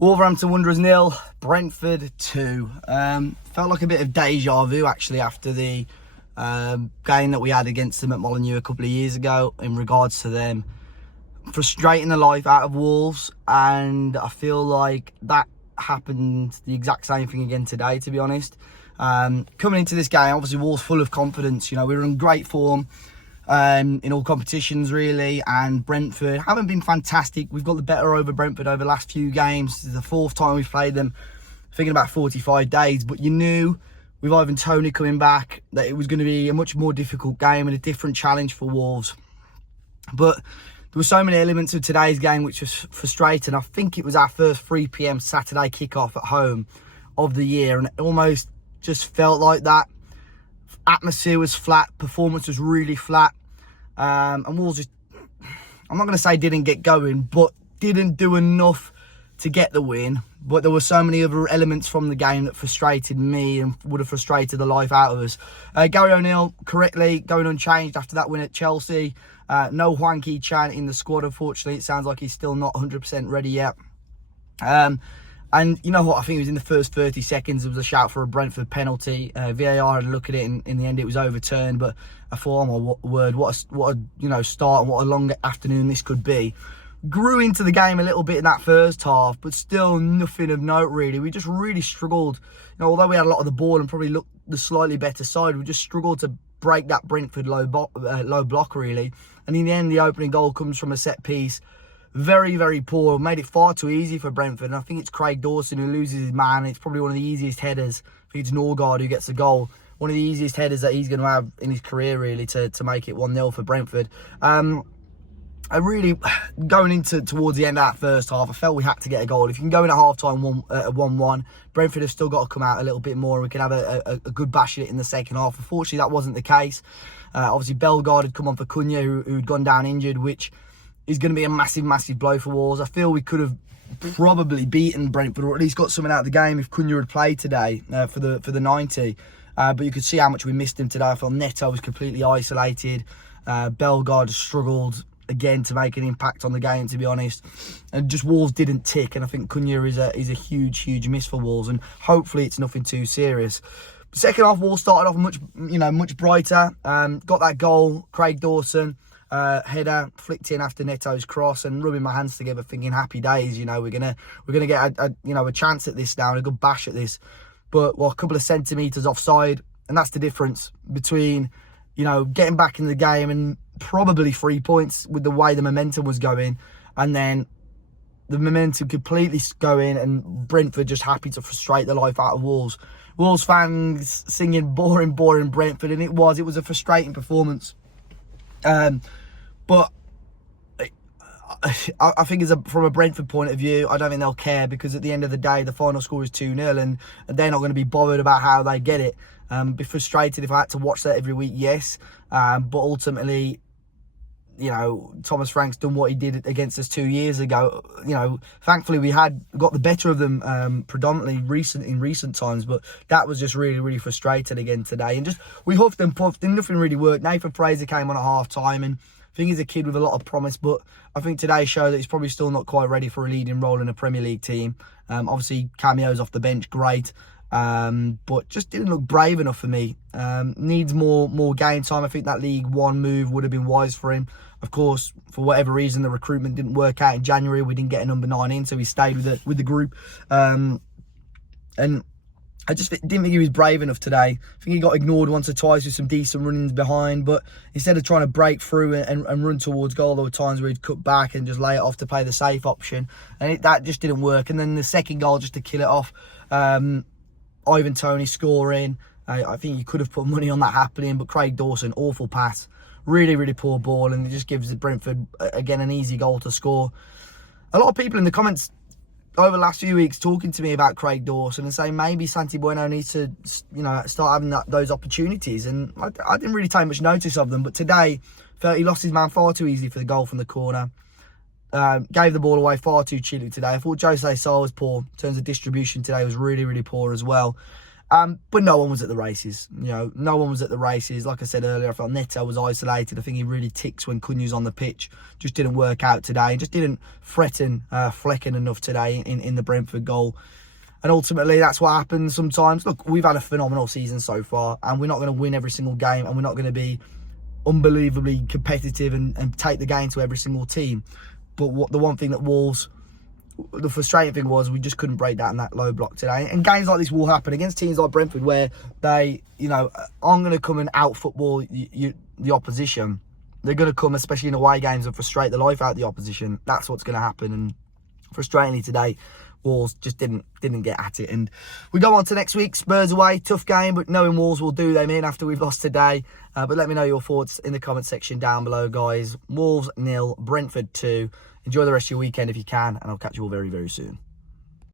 Wolverhampton Wanderers 0, Brentford 2. Felt like a bit of deja vu actually after the game that we had against them at Molineux a couple of years ago in regards to them frustrating the life out of Wolves, and I feel like that happened the exact same thing again today, to be honest. Coming into this game, obviously Wolves full of confidence. You know, we were in great form in all competitions really, and Brentford haven't been fantastic. We've got the better over Brentford over the last few games. This is the fourth time we've played them, thinking about 45 days, but you knew with Ivan Toney coming back that it was going to be a much more difficult game and a different challenge for Wolves. But there were so many elements of today's game which was frustrating. I think it was our first 3 p.m. Saturday kickoff at home of the year, and it almost just felt like that. Atmosphere was flat, performance was really flat, and Wolves just, I'm not going to say didn't get going, but didn't do enough to get the win. But there were so many other elements from the game that frustrated me and would have frustrated the life out of us. Gary O'Neill correctly going unchanged after that win at Chelsea. No Hwanky Chan in the squad, unfortunately. It sounds like he's still not 100% ready yet. And you know what? I think it was in the first 30 seconds, there was a shout for a Brentford penalty. VAR had a look at it, and in the end it was overturned. But I thought, oh my word, what a start and what a long afternoon this could be. Grew into the game a little bit in that first half, but still nothing of note really. We just really struggled. You know, although we had a lot of the ball and probably looked the slightly better side, we just struggled to break that Brentford low block really. And in the end, the opening goal comes from a set piece. Very, very poor. Made it far too easy for Brentford. And I think it's Craig Dawson who loses his man. It's probably one of the easiest headers. I think it's Norgard who gets the goal. One of the easiest headers that he's going to have in his career, really, to make it 1-0 for Brentford. I really, going into towards the end of that first half, I felt we had to get a goal. If you can go in at half-time 1-1, Brentford have still got to come out a little bit more, and we can have a good bash at it in the second half. Unfortunately, that wasn't the case. Obviously, Bellegarde had come on for Cunha, who'd gone down injured, which is going to be a massive, massive blow for Wolves. I feel we could have probably beaten Brentford, or at least got something out of the game if Cunha had played today for the 90. But you could see how much we missed him today. I felt Neto was completely isolated. Bellegarde struggled again to make an impact on the game, to be honest. And just Wolves didn't tick. And I think Cunha is a huge, huge miss for Wolves. And hopefully it's nothing too serious. Second half, Wolves started off much brighter. Got that goal, Craig Dawson. Header flicked in after Neto's cross, and rubbing my hands together thinking happy days. You know, we're gonna get a chance at this now and a good bash at this. But a couple of centimetres offside, and that's the difference between, you know, getting back in the game and probably 3 points with the way the momentum was going, and then the momentum completely going and Brentford just happy to frustrate the life out of Wolves. Wolves fans singing boring, boring Brentford, and it was a frustrating performance. But I think from a Brentford point of view, I don't think they'll care, because at the end of the day, the final score is 2-0, and they're not going to be bothered about how they get it. Be frustrated if I had to watch that every week, yes. But ultimately, you know, Thomas Frank's done what he did against us 2 years ago. You know, thankfully we had got the better of them predominantly in recent times, but that was just really, really frustrating again today. And just we huffed and puffed and nothing really worked. Nathan Fraser came on at half time, and I think he's a kid with a lot of promise, but I think today showed that he's probably still not quite ready for a leading role in a Premier League team. Obviously cameos off the bench, great. But just didn't look brave enough for me. Needs more game time. I think that League One move would have been wise for him. Of course, for whatever reason, the recruitment didn't work out in January. We didn't get a number 9 in, so he stayed with the group. And I just didn't think he was brave enough today. I think he got ignored once or twice with some decent runnings behind, but instead of trying to break through and run towards goal, there were times where he'd cut back and just lay it off to play the safe option, and that just didn't work. And then the second goal, just to kill it off, Ivan Toney scoring. I think you could have put money on that happening, but Craig Dawson, awful pass. Really, really poor ball, and it just gives Brentford, again, an easy goal to score. A lot of people in the comments over the last few weeks talking to me about Craig Dawson and saying maybe Santi Bueno needs to, you know, start having those opportunities. And I didn't really take much notice of them, but today, felt he lost his man far too easily for the goal from the corner. Gave the ball away far too cheaply today. I thought Jose Sá was poor in terms of distribution today. Was really, really poor as well. But no one was at the races. You know, no one was at the races. Like I said earlier, I felt Neto was isolated. I think he really ticks when Cunha's on the pitch. Just didn't work out today. Just didn't threaten Flecken enough today in the Brentford goal. And ultimately, that's what happens sometimes. Look, we've had a phenomenal season so far, and we're not going to win every single game, and we're not going to be unbelievably competitive and take the game to every single team. But the one thing that Wolves, the frustrating thing was, we just couldn't break down that low block today. And games like this will happen against teams like Brentford, where they, you know, aren't going to come and out football the opposition. They're going to come, especially in away games, and frustrate the life out of the opposition. That's what's going to happen. And frustratingly today, Wolves just didn't get at it. And we go on to next week, Spurs away, tough game, but knowing Wolves will do them in after we've lost today. But let me know your thoughts in the comment section down below, guys. Wolves 0, Brentford 2. Enjoy the rest of your weekend if you can, and I'll catch you all very, very soon.